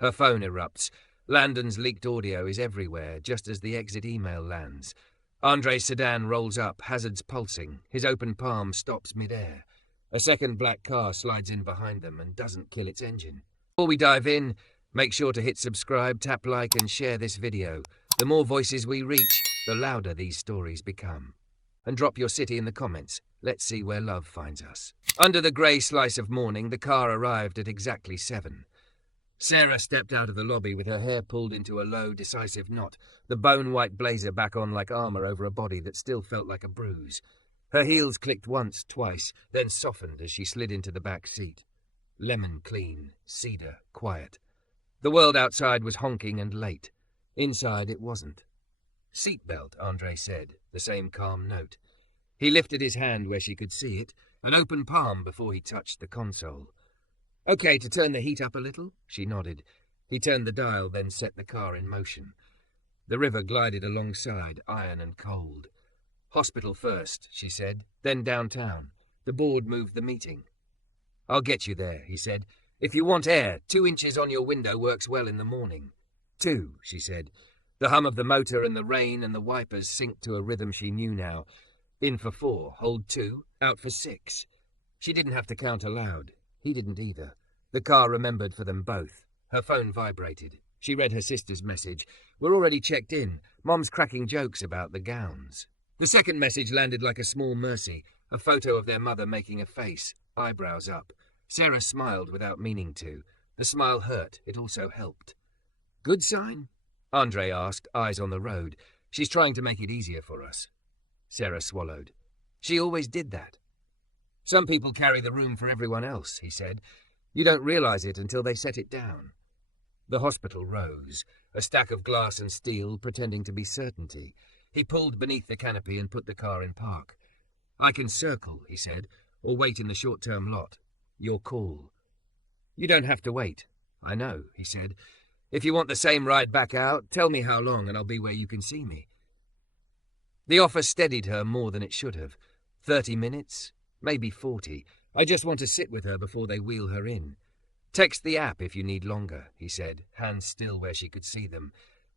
Her phone erupts. Landon's leaked audio is everywhere, just as the exit email lands. Andre's sedan rolls up, hazards pulsing. His open palm stops mid-air. A second black car slides in behind them and doesn't kill its engine. Before we dive in, make sure to hit subscribe, tap like and share this video. The more voices we reach, the louder these stories become. And drop your city in the comments. Let's see where love finds us. Under the grey slice of morning, the car arrived at exactly 7. Sera stepped out of the lobby with her hair pulled into a low, decisive knot, the bone-white blazer back on like armour over a body that still felt like a bruise. Her heels clicked once, twice, then softened as she slid into the back seat. Lemon clean, cedar, quiet. The world outside was honking and late. Inside it wasn't. "Seatbelt," Andre said, the same calm note. He lifted his hand where she could see it, an open palm before he touched the console. "Okay to turn the heat up a little?" She nodded. He turned the dial, then set the car in motion. The river glided alongside, iron and cold. "Hospital first," she said, "then downtown. The board moved the meeting." "I'll get you there," he said. "If you want air, 2 inches on your window works well in the morning." 2, she said. The hum of the motor and the rain and the wipers synced to a rhythm she knew now. In for 4, hold 2, out for 6. She didn't have to count aloud. He didn't either. The car remembered for them both. Her phone vibrated. She read her sister's message. "We're already checked in. Mom's cracking jokes about the gowns." The second message landed like a small mercy, a photo of their mother making a face, eyebrows up. Sera smiled without meaning to. The smile hurt. It also helped. "Good sign?" Andre asked, eyes on the road. "She's trying to make it easier for us." Sera swallowed. "She always did that." "Some people carry the room for everyone else," he said. "You don't realize it until they set it down." The hospital rose, a stack of glass and steel pretending to be certainty. He pulled beneath the canopy and put the car in park. "I can circle," he said, "or wait in the short-term lot. Your call." "You don't have to wait." "I know," he said. "If you want the same ride back out, tell me how long and I'll be where you can see me." The offer steadied her more than it should have. 30 minutes? Maybe 40. "I just want to sit with her before they wheel her in." "Text the app if you need longer," he said, hands still where she could see them.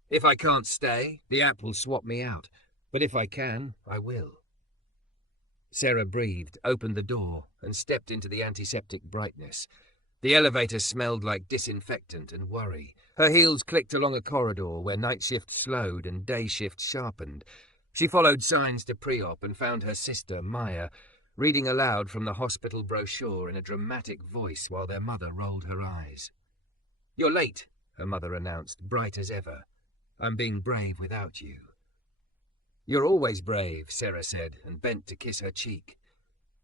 "If I can't stay, the app will swap me out. But if I can, I will." Sera breathed, opened the door, and stepped into the antiseptic brightness. The elevator smelled like disinfectant and worry. Her heels clicked along a corridor where night shift slowed and day shift sharpened. She followed signs to pre-op and found her sister, Maya, reading aloud from the hospital brochure in a dramatic voice while their mother rolled her eyes. "You're late," her mother announced, bright as ever. "I'm being brave without you." "You're always brave," Sera said, and bent to kiss her cheek.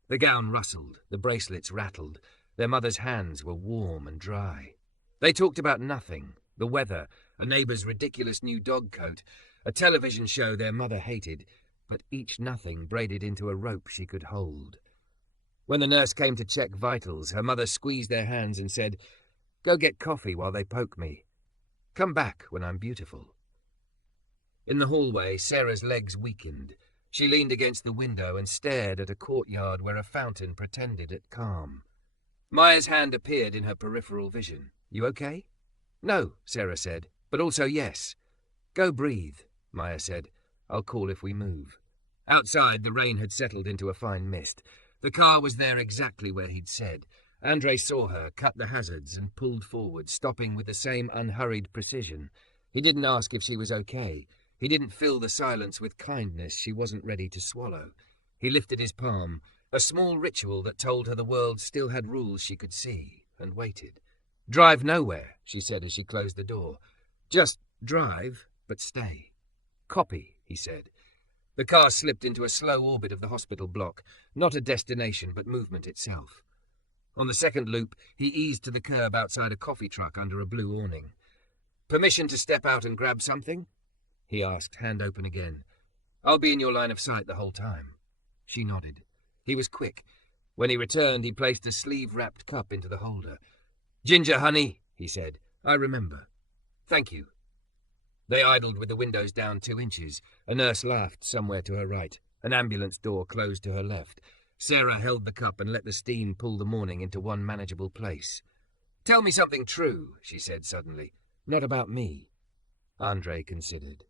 The gown rustled, the bracelets rattled. Their mother's hands were warm and dry. They talked about nothing, the weather, a neighbour's ridiculous new dog coat, a television show their mother hated, but each nothing braided into a rope she could hold. When the nurse came to check vitals, her mother squeezed their hands and said, "Go get coffee while they poke me. Come back when I'm beautiful." In the hallway, Sera's legs weakened. She leaned against the window and stared at a courtyard where a fountain pretended at calm. Maya's hand appeared in her peripheral vision. "You okay?" "No," Sera said, "but also yes." "Go breathe," Maya said. "I'll call if we move." Outside, the rain had settled into a fine mist. The car was there exactly where he'd said. Andre saw her, cut the hazards, and pulled forward, stopping with the same unhurried precision. He didn't ask if she was okay. He didn't fill the silence with kindness she wasn't ready to swallow. He lifted his palm, a small ritual that told her the world still had rules she could see, and waited. "Drive nowhere," she said as she closed the door. "Just drive, but stay." "Copy," he said. The car slipped into a slow orbit of the hospital block, not a destination but movement itself. On the second loop, he eased to the curb outside a coffee truck under a blue awning. "Permission to step out and grab something?" he asked, hand open again. "I'll be in your line of sight the whole time." She nodded. He was quick. When he returned, he placed a sleeve-wrapped cup into the holder. "Ginger, honey," he said. "I remember." "Thank you." They idled with the windows down 2 inches. A nurse laughed somewhere to her right. An ambulance door closed to her left. Sera held the cup and let the steam pull the morning into one manageable place. Tell me something true, she said suddenly. Not about me. Andre considered.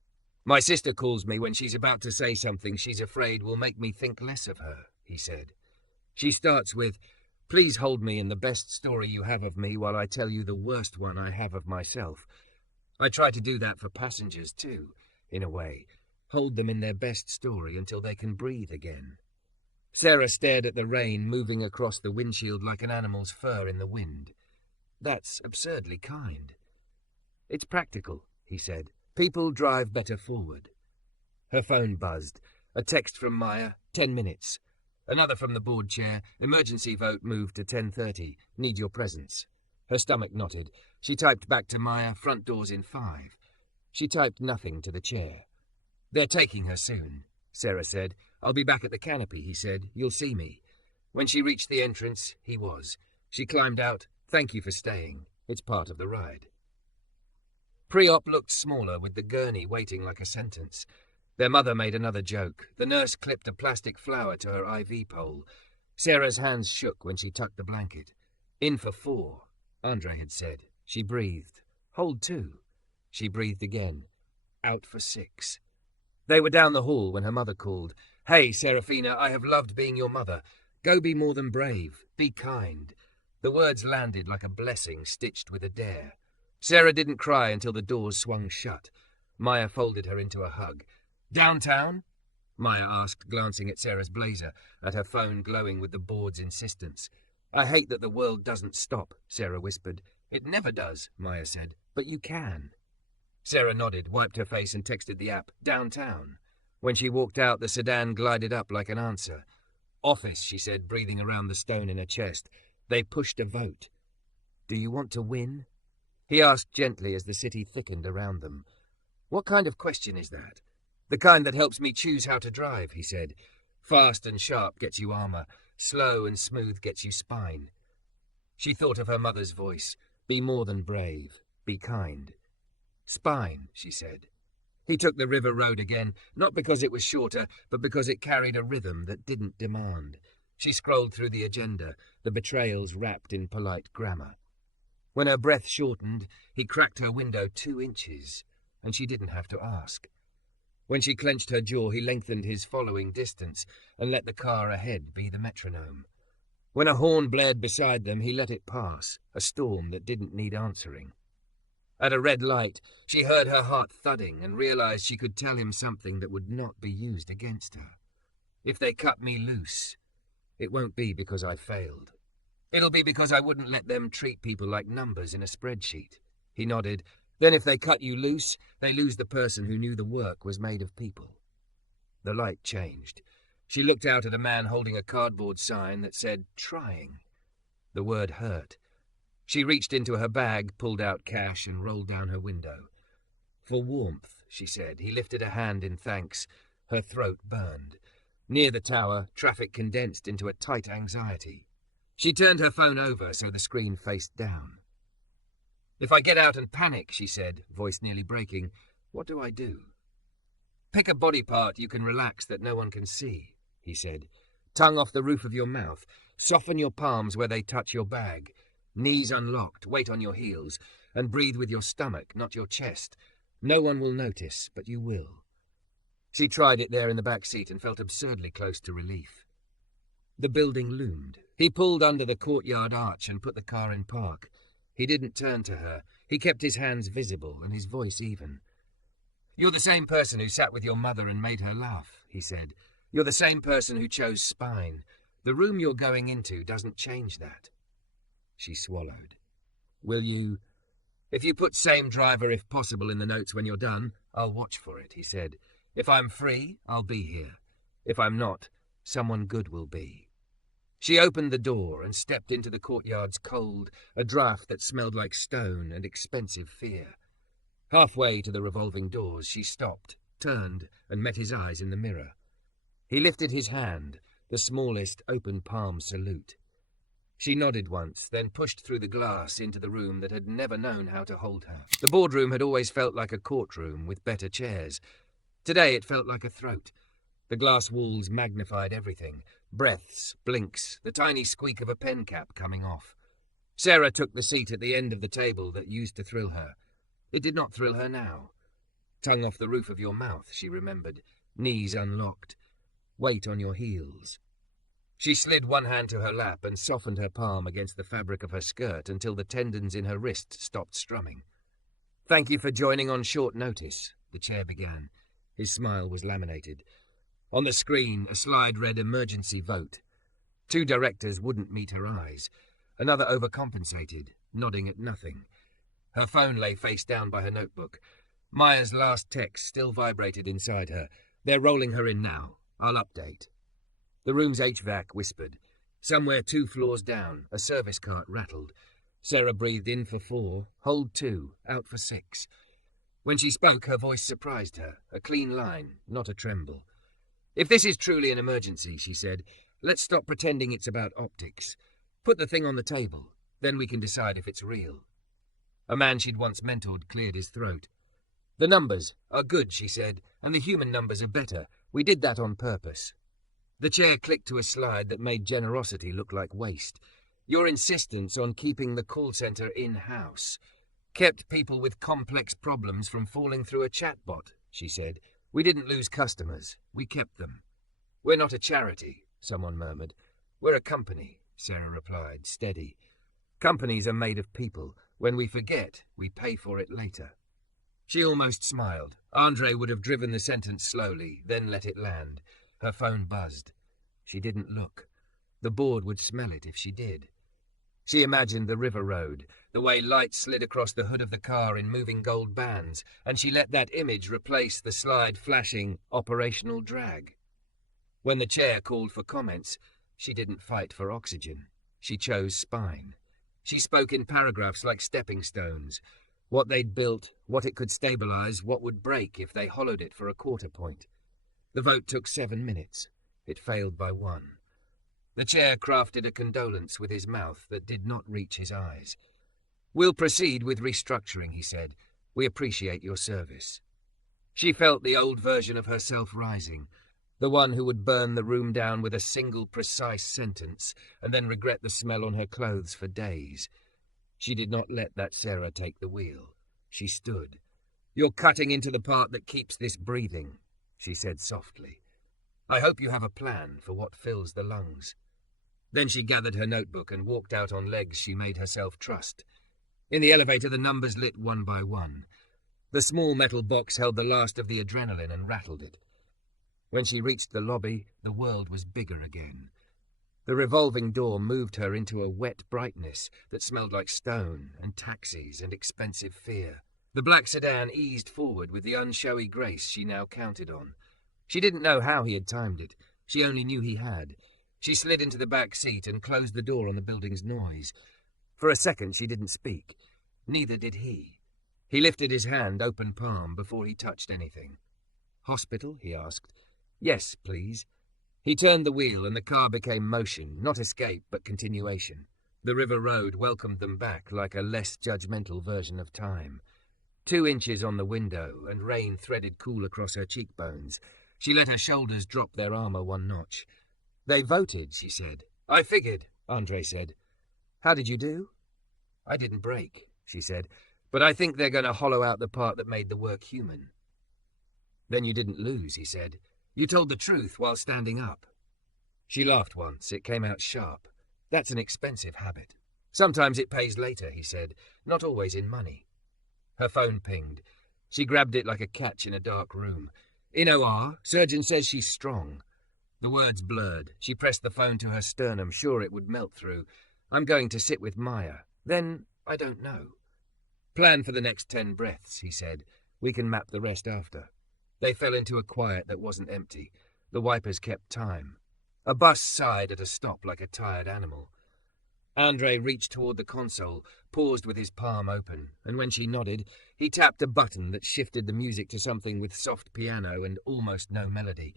My sister calls me when she's about to say something she's afraid will make me think less of her, he said. She starts with, please hold me in the best story you have of me while I tell you the worst one I have of myself. I try to do that for passengers too, in a way. Hold them in their best story until they can breathe again. Sera stared at the rain moving across the windshield like an animal's fur in the wind. That's absurdly kind. It's practical, he said. People drive better forward. Her phone buzzed. A text from Maya, 10 minutes. Another from the board chair. Emergency vote moved to 10:30. Need your presence. Her stomach knotted. She typed back to Maya, front doors in 5. She typed nothing to the chair. They're taking her soon, Sera said. I'll be back at the canopy, he said. You'll see me. When she reached the entrance, he was. She climbed out. Thank you for staying. It's part of the ride. Pre-op looked smaller, with the gurney waiting like a sentence. Their mother made another joke. The nurse clipped a plastic flower to her IV pole. Sera's hands shook when she tucked the blanket. In for 4, Andre had said. She breathed. Hold 2. She breathed again. Out for 6. They were down the hall when her mother called. Hey, Serafina, I have loved being your mother. Go be more than brave. Be kind. The words landed like a blessing stitched with a dare. Sera didn't cry until the doors swung shut. Maya folded her into a hug. Downtown? Maya asked, glancing at Sera's blazer, at her phone glowing with the board's insistence. I hate that the world doesn't stop, Sera whispered. It never does, Maya said. But you can. Sera nodded, wiped her face and texted the app, Downtown. When she walked out, the sedan glided up like an answer. Office, she said, breathing around the stone in her chest. They pushed a vote. Do you want to win? He asked gently as the city thickened around them. What kind of question is that? The kind that helps me choose how to drive, he said. Fast and sharp gets you armor. Slow and smooth gets you spine. She thought of her mother's voice. Be more than brave. Be kind. Spine, she said. He took the river road again, not because it was shorter, but because it carried a rhythm that didn't demand. She scrolled through the agenda, the betrayals wrapped in polite grammar. When her breath shortened, he cracked her window 2 inches, and she didn't have to ask. When she clenched her jaw, he lengthened his following distance and let the car ahead be the metronome. When a horn blared beside them, he let it pass, a storm that didn't need answering. At a red light, she heard her heart thudding and realized she could tell him something that would not be used against her. If they cut me loose, it won't be because I failed. It'll be because I wouldn't let them treat people like numbers in a spreadsheet. He nodded. Then if they cut you loose, they lose the person who knew the work was made of people. The light changed. She looked out at a man holding a cardboard sign that said, trying. The word hurt. She reached into her bag, pulled out cash, and rolled down her window. For warmth, she said. He lifted a hand in thanks. Her throat burned. Near the tower, traffic condensed into a tight anxiety. She turned her phone over so the screen faced down. If I get out and panic, she said, voice nearly breaking, what do I do? Pick a body part you can relax that no one can see, he said. Tongue off the roof of your mouth. Soften your palms where they touch your bag. Knees unlocked, weight on your heels, and breathe with your stomach, not your chest. No one will notice, but you will. She tried it there in the back seat and felt absurdly close to relief. The building loomed. He pulled under the courtyard arch and put the car in park. He didn't turn to her. He kept his hands visible and his voice even. You're the same person who sat with your mother and made her laugh, he said. You're the same person who chose spine. The room you're going into doesn't change that. She swallowed. Will you... If you put same driver if possible in the notes when you're done, I'll watch for it, he said. If I'm free, I'll be here. If I'm not, someone good will be. She opened the door and stepped into the courtyard's cold, a draught that smelled like stone and expensive fear. Halfway to the revolving doors, she stopped, turned, and met his eyes in the mirror. He lifted his hand, the smallest open palm salute. She nodded once, then pushed through the glass into the room that had never known how to hold her. The boardroom had always felt like a courtroom with better chairs. Today it felt like a throat. The glass walls magnified everything. Breaths, blinks, the tiny squeak of a pen cap coming off. Sera took the seat at the end of the table that used to thrill her. It did not thrill her now. Tongue off the roof of your mouth, she remembered. Knees unlocked. Weight on your heels. She slid one hand to her lap and softened her palm against the fabric of her skirt until the tendons in her wrist stopped strumming. "Thank you for joining on short notice," the chair began. His smile was laminated. On the screen, a slide read emergency vote. 2 directors wouldn't meet her eyes. Another overcompensated, nodding at nothing. Her phone lay face down by her notebook. Maya's last text still vibrated inside her. "They're rolling her in now. I'll update." The room's HVAC whispered. Somewhere 2 floors down, a service cart rattled. Sera breathed in for 4, hold 2, out for 6. When she spoke, her voice surprised her. A clean line, not a tremble. "If this is truly an emergency," she said, "let's stop pretending it's about optics. Put the thing on the table. Then we can decide if it's real." A man she'd once mentored cleared his throat. "The numbers are good," she said, "and the human numbers are better. We did that on purpose." The chair clicked to a slide that made generosity look like waste. "Your insistence on keeping the call center in-house kept people with complex problems from falling through a chatbot," she said. "We didn't lose customers. We kept them." "We're not a charity," someone murmured. "We're a company," Sera replied, steady. "Companies are made of people. When we forget, we pay for it later." She almost smiled. Andre would have driven the sentence slowly, then let it land. Her phone buzzed. She didn't look. The board would smell it if she did. She imagined the river road, the way lights slid across the hood of the car in moving gold bands, and she let that image replace the slide flashing operational drag. When the chair called for comments, she didn't fight for oxygen. She chose spine. She spoke in paragraphs like stepping stones. What they'd built, what it could stabilize, what would break if they hollowed it for a quarter point. The vote took 7 minutes. It failed by 1. The chair crafted a condolence with his mouth that did not reach his eyes. "We'll proceed with restructuring," he said. "We appreciate your service." She felt the old version of herself rising, the one who would burn the room down with a single precise sentence and then regret the smell on her clothes for days. She did not let that Sera take the wheel. She stood. "You're cutting into the part that keeps this breathing," she said softly. "I hope you have a plan for what fills the lungs." Then she gathered her notebook and walked out on legs she made herself trust. In the elevator, the numbers lit one by one. The small metal box held the last of the adrenaline and rattled it. When she reached the lobby, the world was bigger again. The revolving door moved her into a wet brightness that smelled like stone and taxis and expensive fear. The black sedan eased forward with the unshowy grace she now counted on. She didn't know how he had timed it. She only knew he had. She slid into the back seat and closed the door on the building's noise. For a second she didn't speak. Neither did he. He lifted his hand, open palm, before he touched anything. "Hospital?" he asked. "Yes, please." He turned the wheel and the car became motion, not escape, but continuation. The river road welcomed them back like a less judgmental version of time. 2 inches on the window and rain threaded cool across her cheekbones. She let her shoulders drop their armor 1 notch. "They voted," she said. "I figured," Andre said. "How did you do?" "I didn't break," she said, "but I think they're going to hollow out the part that made the work human." "Then you didn't lose," he said. "You told the truth while standing up." She laughed once. It came out sharp. "That's an expensive habit." "Sometimes it pays later," he said. "Not always in money." Her phone pinged. She grabbed it like a catch in a dark room. "In OR, surgeon says she's strong." The words blurred. She pressed the phone to her sternum, sure it would melt through. "I'm going to sit with Maya. Then, I don't know." "Plan for the next 10 breaths," he said. "We can map the rest after." They fell into a quiet that wasn't empty. The wipers kept time. A bus sighed at a stop like a tired animal. Andre reached toward the console, paused with his palm open, and when she nodded, he tapped a button that shifted the music to something with soft piano and almost no melody.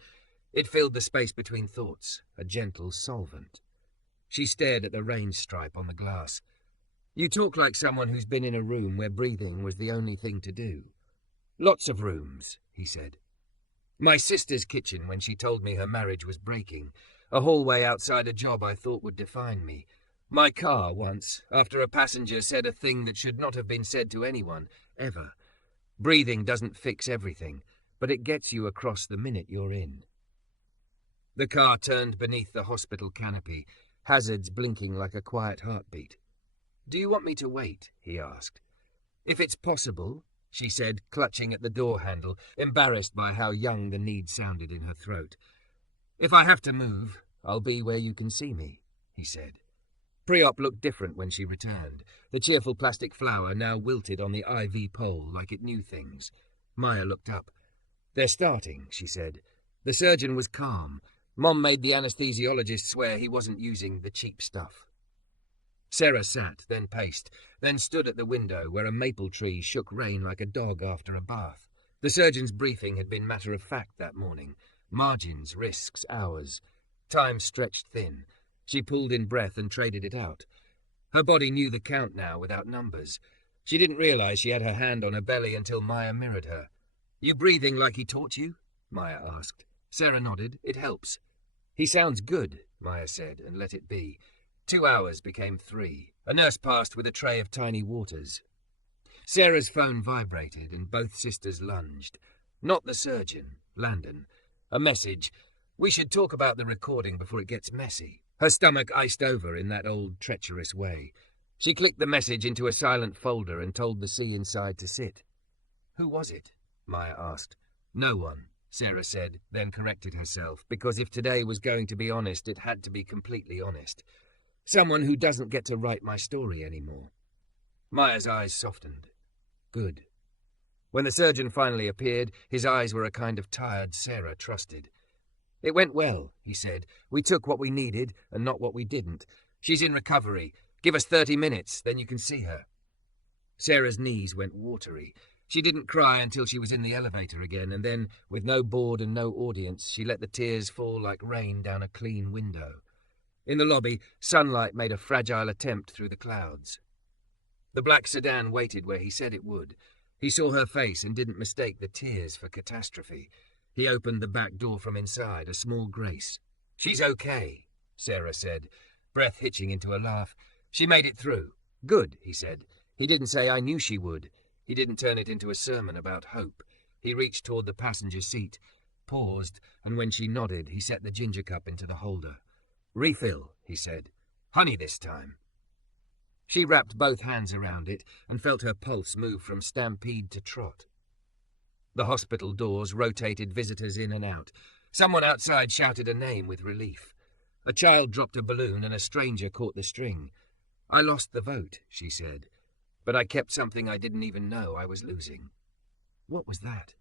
It filled the space between thoughts, a gentle solvent. She stared at the range stripe on the glass. "You talk like someone who's been in a room where breathing was the only thing to do." "Lots of rooms," he said. "My sister's kitchen when she told me her marriage was breaking. A hallway outside a job I thought would define me. My car once, after a passenger said a thing that should not have been said to anyone, ever. Breathing doesn't fix everything, but it gets you across the minute you're in. The car turned beneath the hospital canopy, hazards blinking like a quiet heartbeat. "Do you want me to wait?" he asked. "If it's possible," she said, clutching at the door handle, embarrassed by how young the need sounded in her throat. "If I have to move, I'll be where you can see me," he said. Pre-op looked different when she returned, the cheerful plastic flower now wilted on the IV pole like it knew things. Maya looked up. "They're starting," she said. The surgeon was calm. Mom made the anesthesiologist swear he wasn't using the cheap stuff. Sera sat, then paced, then stood at the window where a maple tree shook rain like a dog after a bath. The surgeon's briefing had been matter-of-fact that morning. Margins, risks, hours. Time stretched thin. She pulled in breath and traded it out. Her body knew the count now without numbers. She didn't realize she had her hand on her belly until Maya mirrored her. "You breathing like he taught you?" Maya asked. Sera nodded. "It helps." "He sounds good," Maya said, and let it be. 2 hours became 3. A nurse passed with a tray of tiny waters. Sera's phone vibrated, and both sisters lunged. Not the surgeon, Landon. A message. "We should talk about the recording before it gets messy." Her stomach iced over in that old treacherous way. She clicked the message into a silent folder and told the sea inside to sit. "Who was it?" Maya asked. "No one," Sera said, then corrected herself, because if today was going to be honest, it had to be completely honest. "Someone who doesn't get to write my story anymore." Maya's eyes softened. Good. When the surgeon finally appeared, his eyes were a kind of tired Sera trusted. "It went well," he said. "We took what we needed and not what we didn't. She's in recovery. Give us 30 minutes, then you can see her." Sera's knees went watery. She didn't cry until she was in the elevator again, and then, with no board and no audience, she let the tears fall like rain down a clean window. In the lobby, sunlight made a fragile attempt through the clouds. The black sedan waited where he said it would. He saw her face and didn't mistake the tears for catastrophe. He opened the back door from inside, a small grace. "She's okay," Sera said, breath hitching into a laugh. "She made it through." "Good," he said. He didn't say "I knew she would." He didn't turn it into a sermon about hope. He reached toward the passenger seat, paused, and when she nodded, he set the ginger cup into the holder. "Refill," he said. "Honey this time." She wrapped both hands around it and felt her pulse move from stampede to trot. The hospital doors rotated visitors in and out. Someone outside shouted a name with relief. A child dropped a balloon and a stranger caught the string. "I lost the vote," she said, "but I kept something I didn't even know I was losing." "What was that?"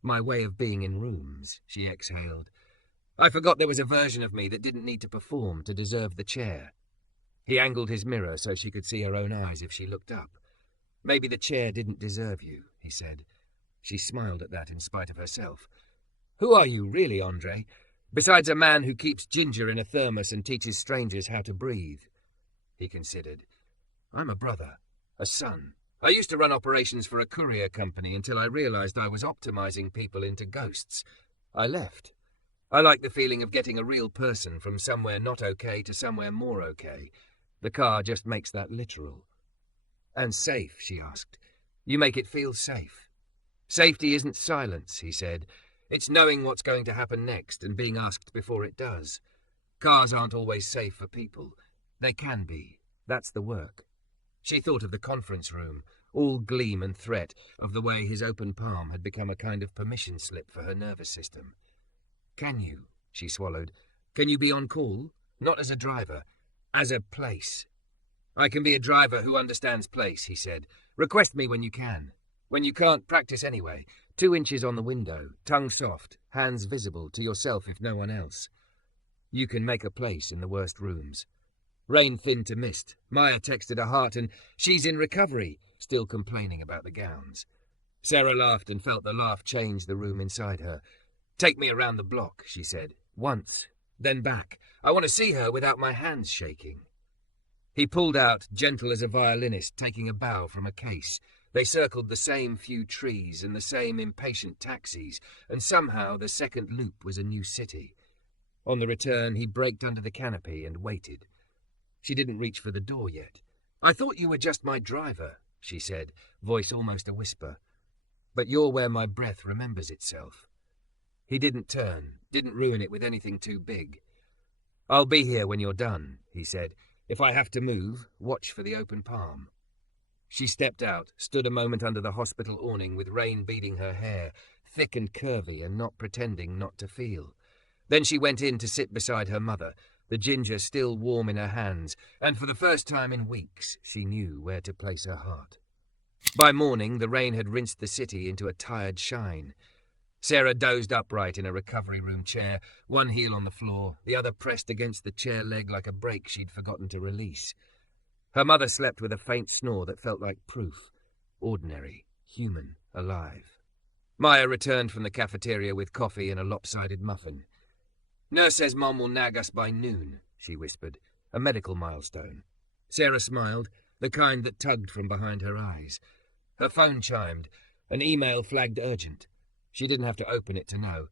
"My way of being in rooms," she exhaled. "I forgot there was a version of me that didn't need to perform to deserve the chair." He angled his mirror so she could see her own eyes if she looked up. "Maybe the chair didn't deserve you," he said. She smiled at that in spite of herself. "Who are you, really, Andre? Besides a man who keeps ginger in a thermos and teaches strangers how to breathe." He considered. "I'm a brother, a son. I used to run operations for a courier company until I realized I was optimizing people into ghosts. I left. I like the feeling of getting a real person from somewhere not okay to somewhere more okay. The car just makes that literal." "And safe?" she asked. "You make it feel safe." "Safety isn't silence," he said. "It's knowing what's going to happen next and being asked before it does. Cars aren't always safe for people. They can be. That's the work." She thought of the conference room, all gleam and threat, of the way his open palm had become a kind of permission slip for her nervous system. "Can you?" she swallowed. "Can you be on call? Not as a driver. As a place." "I can be a driver who understands place," he said. "Request me when you can. When you can't, practice anyway. 2 inches on the window, tongue soft, hands visible, to yourself if no one else. You can make a place in the worst rooms." Rain thinned to mist. Maya texted a heart and "She's in recovery," still complaining about the gowns. Sera laughed and felt the laugh change the room inside her. "Take me around the block," she said. "Once. Then back. I want to see her without my hands shaking." He pulled out, gentle as a violinist taking a bow from a case. They circled the same few trees and the same impatient taxis, and somehow the second loop was a new city. On the return, he braked under the canopy and waited. She didn't reach for the door yet. "I thought you were just my driver," she said, voice almost a whisper. "But you're where my breath remembers itself." He didn't turn, didn't ruin it with anything too big. "I'll be here when you're done," he said. "If I have to move, watch for the open palm." She stepped out, stood a moment under the hospital awning with rain beading her hair, thick and curvy and not pretending not to feel. Then she went in to sit beside her mother, the ginger still warm in her hands, and for the first time in weeks she knew where to place her heart. By morning, the rain had rinsed the city into a tired shine. Sera dozed upright in a recovery room chair, one heel on the floor, the other pressed against the chair leg like a brake she'd forgotten to release. Her mother slept with a faint snore that felt like proof. Ordinary, human, alive. Maya returned from the cafeteria with coffee and a lopsided muffin. "Nurse says Mom will nag us by noon," she whispered. A medical milestone. Sera smiled, the kind that tugged from behind her eyes. Her phone chimed. An email flagged urgent. She didn't have to open it to know.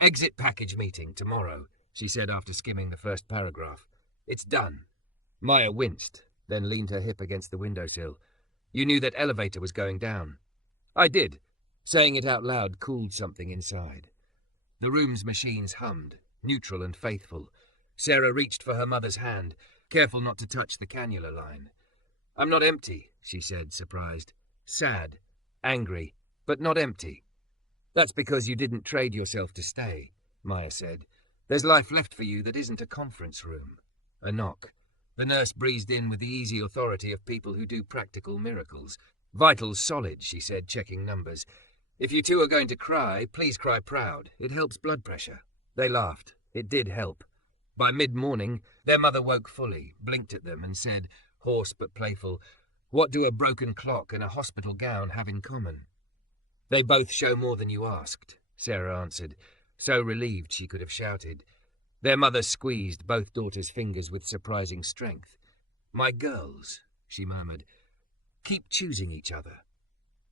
"Exit package meeting tomorrow," she said after skimming the first paragraph. "It's done." Maya winced, then leaned her hip against the windowsill. "You knew that elevator was going down." "I did." Saying it out loud cooled something inside. The room's machines hummed, neutral and faithful. Sera reached for her mother's hand, careful not to touch the cannula line. "I'm not empty," she said, surprised. "Sad, angry, but not empty." "That's because you didn't trade yourself to stay," Maya said. "There's life left for you that isn't a conference room." A knock. The nurse breezed in with the easy authority of people who do practical miracles. "Vitals solid," she said, checking numbers. "If you two are going to cry, please cry proud. It helps blood pressure." They laughed. It did help. By mid-morning, their mother woke fully, blinked at them and said, hoarse but playful, "What do a broken clock and a hospital gown have in common?" "They both show more than you asked," Sera answered, so relieved she could have shouted. Their mother squeezed both daughters' fingers with surprising strength. "My girls," she murmured, "keep choosing each other."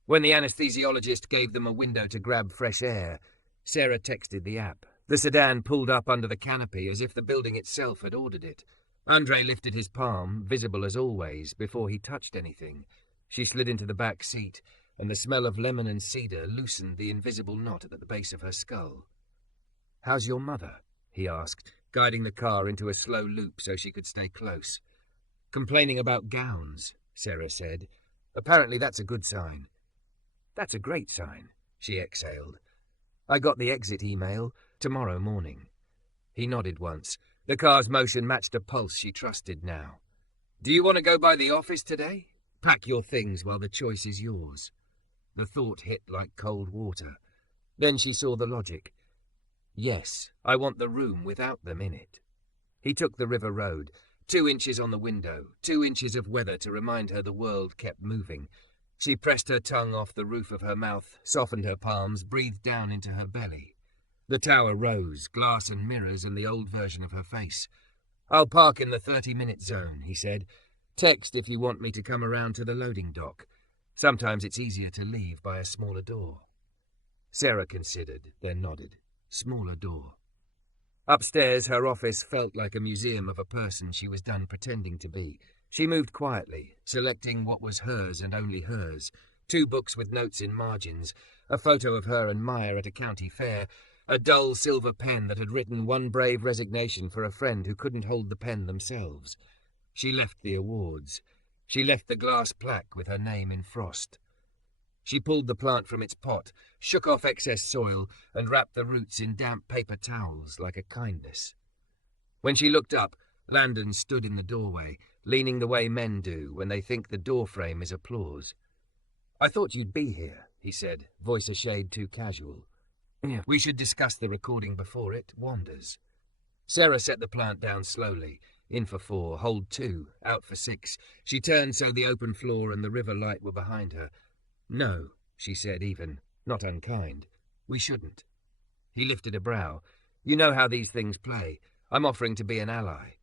When the anesthesiologist gave them a window to grab fresh air, Sera texted the app. The sedan pulled up under the canopy as if the building itself had ordered it. Andre lifted his palm, visible as always, before he touched anything. She slid into the back seat, and the smell of lemon and cedar loosened the invisible knot at the base of her skull. "How's your mother?" he asked, guiding the car into a slow loop so she could stay close. "Complaining about gowns," Sera said. "Apparently that's a good sign." "That's a great sign," she exhaled. "I got the exit email tomorrow morning." He nodded once. The car's motion matched a pulse she trusted now. "Do you want to go by the office today? Pack your things while the choice is yours." The thought hit like cold water. Then she saw the logic. "Yes, I want the room without them in it." He took the river road, 2 inches on the window, 2 inches of weather to remind her the world kept moving. She pressed her tongue off the roof of her mouth, softened her palms, breathed down into her belly. The tower rose, glass and mirrors and the old version of her face. "I'll park in the 30-minute zone," he said. "Text if you want me to come around to the loading dock. Sometimes it's easier to leave by a smaller door." Sera considered, then nodded. Smaller door. Upstairs, her office felt like a museum of a person she was done pretending to be. She moved quietly, selecting what was hers and only hers. 2 books with notes in margins, a photo of her and Maya at a county fair, a dull silver pen that had written one brave resignation for a friend who couldn't hold the pen themselves. She left the awards. She left the glass plaque with her name in frost. She pulled the plant from its pot, shook off excess soil, and wrapped the roots in damp paper towels like a kindness. When she looked up, Landon stood in the doorway, leaning the way men do when they think the doorframe is applause. "I thought you'd be here," he said, voice a shade too casual. "We should discuss the recording before it wanders." Sera set the plant down slowly. In for 4, hold 2, out for 6. She turned so the open floor and the river light were behind her. "No," she said even, not unkind. "We shouldn't." He lifted a brow. "You know how these things play. I'm offering to be an ally."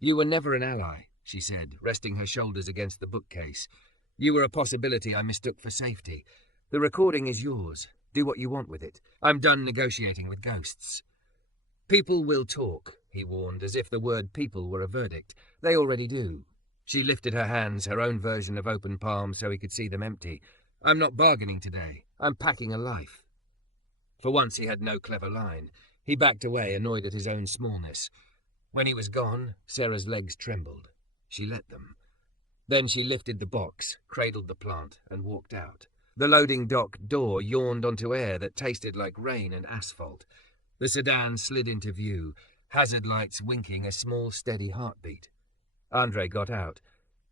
"You were never an ally," she said, resting her shoulders against the bookcase. "You were a possibility I mistook for safety. The recording is yours. Do what you want with it. I'm done negotiating with ghosts." "People will talk," he he warned, as if the word people were a verdict. They already do. She lifted her hands, her own version of open palm, so he could see them empty. I'm not bargaining today. I'm packing a life. For once he had no clever line. He backed away, annoyed at his own smallness. When he was gone, Sera's legs trembled. She let them. Then she lifted the box, cradled the plant, and walked out. The loading dock door yawned onto air that tasted like rain and asphalt. The sedan slid into view, hazard lights winking a small, steady heartbeat. Andre got out.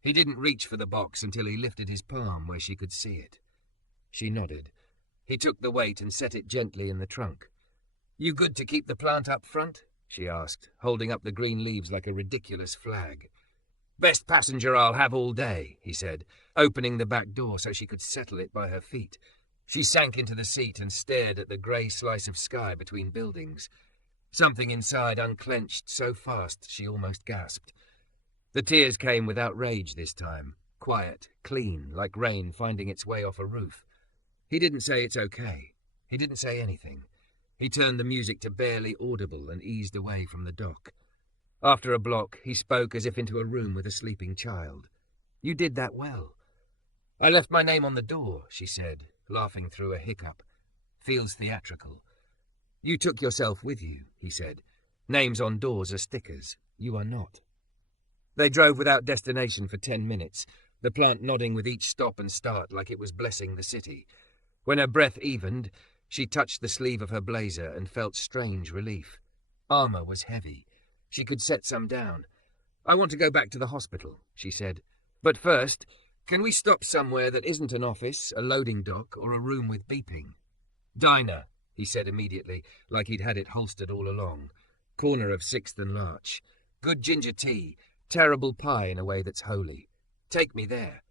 He didn't reach for the box until he lifted his palm where she could see it. She nodded. He took the weight and set it gently in the trunk. You good to keep the plant up front? She asked, holding up the green leaves like a ridiculous flag. Best passenger I'll have all day, he said, opening the back door so she could settle it by her feet. She sank into the seat and stared at the grey slice of sky between buildings. Something inside unclenched so fast she almost gasped. The tears came without rage this time, quiet, clean, like rain finding its way off a roof. He didn't say it's okay. He didn't say anything. He turned the music to barely audible and eased away from the dock. After a block, he spoke as if into a room with a sleeping child. You did that well. I left my name on the door, she said, laughing through a hiccup. Feels theatrical. You took yourself with you, he said. Names on doors are stickers. You are not. They drove without destination for 10 minutes, the plant nodding with each stop and start like it was blessing the city. When her breath evened, she touched the sleeve of her blazer and felt strange relief. Armor was heavy. She could set some down. I want to go back to the hospital, she said. But first, can we stop somewhere that isn't an office, a loading dock, or a room with beeping? Diner, he said immediately, like he'd had it holstered all along. Corner of 6th and Larch. Good ginger tea, terrible pie in a way that's holy. Take me there.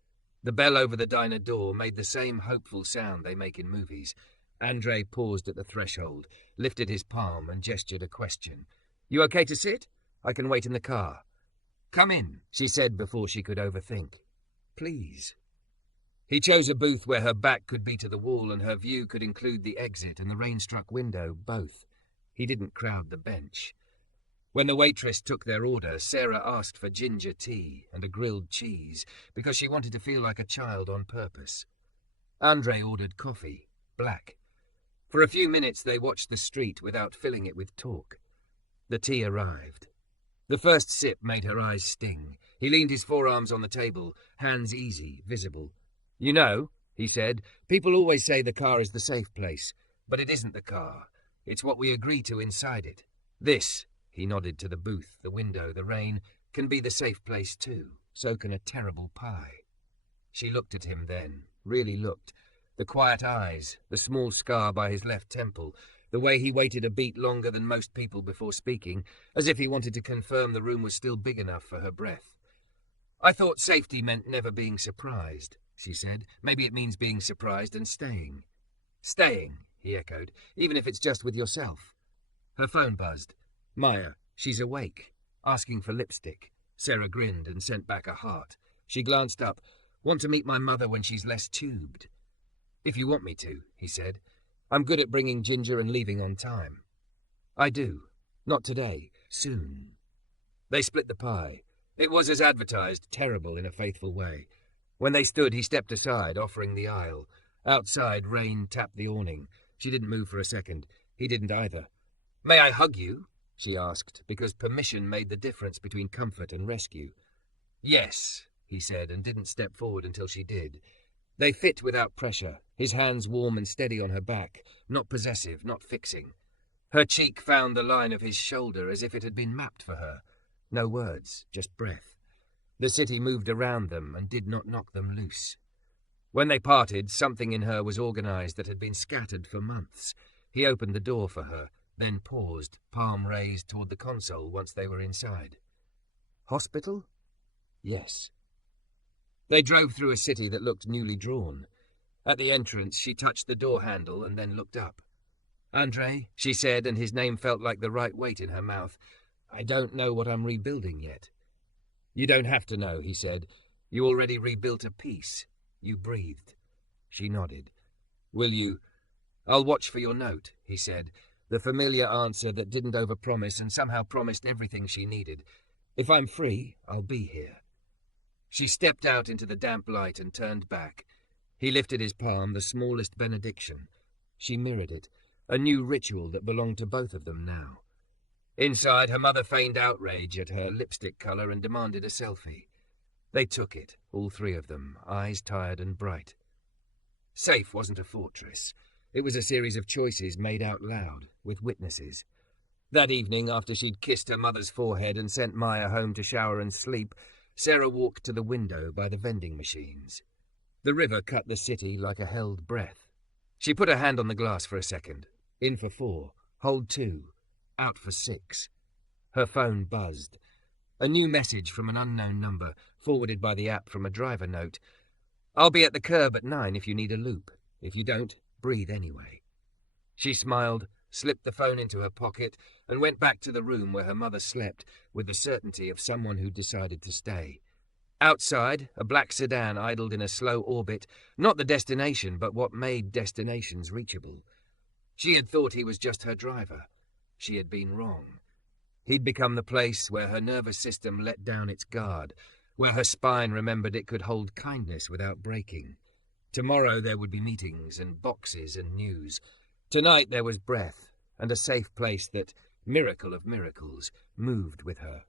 The bell over the diner door made the same hopeful sound they make in movies. Andre paused at the threshold, lifted his palm and gestured a question. You okay to sit? I can wait in the car. Come in, she said before she could overthink. Please. He chose a booth where her back could be to the wall and her view could include the exit and the rain-struck window, both. He didn't crowd the bench. When the waitress took their order, Sera asked for ginger tea and a grilled cheese because she wanted to feel like a child on purpose. Andre ordered coffee, black. For a few minutes they watched the street without filling it with talk. The tea arrived. The first sip made her eyes sting. He leaned his forearms on the table, hands easy, visible. You know, he said, people always say the car is the safe place, but it isn't the car. It's what we agree to inside it. This, he nodded to the booth, the window, the rain, can be the safe place too. So can a terrible pie. She looked at him then, really looked. The quiet eyes, the small scar by his left temple, the way he waited a beat longer than most people before speaking, as if he wanted to confirm the room was still big enough for her breath. I thought safety meant never being surprised, she said. Maybe it means being surprised and staying. Staying, he echoed, even if it's just with yourself. Her phone buzzed. Maya, she's awake, asking for lipstick. Sera grinned and sent back a heart. She glanced up. Want to meet my mother when she's less tubed? If you want me to, he said. I'm good at bringing ginger and leaving on time. I do. Not today. Soon. They split the pie. It was as advertised, terrible in a faithful way. When they stood, he stepped aside, offering the aisle. Outside, rain tapped the awning. She didn't move for a second. He didn't either. May I hug you? She asked, because permission made the difference between comfort and rescue. Yes, he said, and didn't step forward until she did. They fit without pressure, his hands warm and steady on her back, not possessive, not fixing. Her cheek found the line of his shoulder as if it had been mapped for her. No words, just breath. The city moved around them and did not knock them loose. When they parted, something in her was organized that had been scattered for months. He opened the door for her, then paused, palm raised toward the console once they were inside. Hospital? Yes. They drove through a city that looked newly drawn. At the entrance, she touched the door handle and then looked up. Andre, she said, and his name felt like the right weight in her mouth. I don't know what I'm rebuilding yet. You don't have to know, he said. You already rebuilt a piece. You breathed. She nodded. Will you? I'll watch for your note, he said. The familiar answer that didn't overpromise and somehow promised everything she needed. If I'm free, I'll be here. She stepped out into the damp light and turned back. He lifted his palm, the smallest benediction. She mirrored it, a new ritual that belonged to both of them now. Inside, her mother feigned outrage at her lipstick colour and demanded a selfie. They took it, all three of them, eyes tired and bright. Safe wasn't a fortress. It was a series of choices made out loud, with witnesses. That evening, after she'd kissed her mother's forehead and sent Maya home to shower and sleep, Sera walked to the window by the vending machines. The river cut the city like a held breath. She put her hand on the glass for a second. In for 4, hold 2, out for 6. Her phone buzzed. A new message from an unknown number, forwarded by the app from a driver note. I'll be at the curb at 9 if you need a loop. If you don't, breathe anyway. She smiled, slipped the phone into her pocket, and went back to the room where her mother slept, with the certainty of someone who decided to stay. Outside, a black sedan idled in a slow orbit, not the destination, but what made destinations reachable. She had thought he was just her driver. She had been wrong. He'd become the place where her nervous system let down its guard, where her spine remembered it could hold kindness without breaking. Tomorrow there would be meetings and boxes and news. Tonight there was breath, and a safe place that, miracle of miracles, moved with her.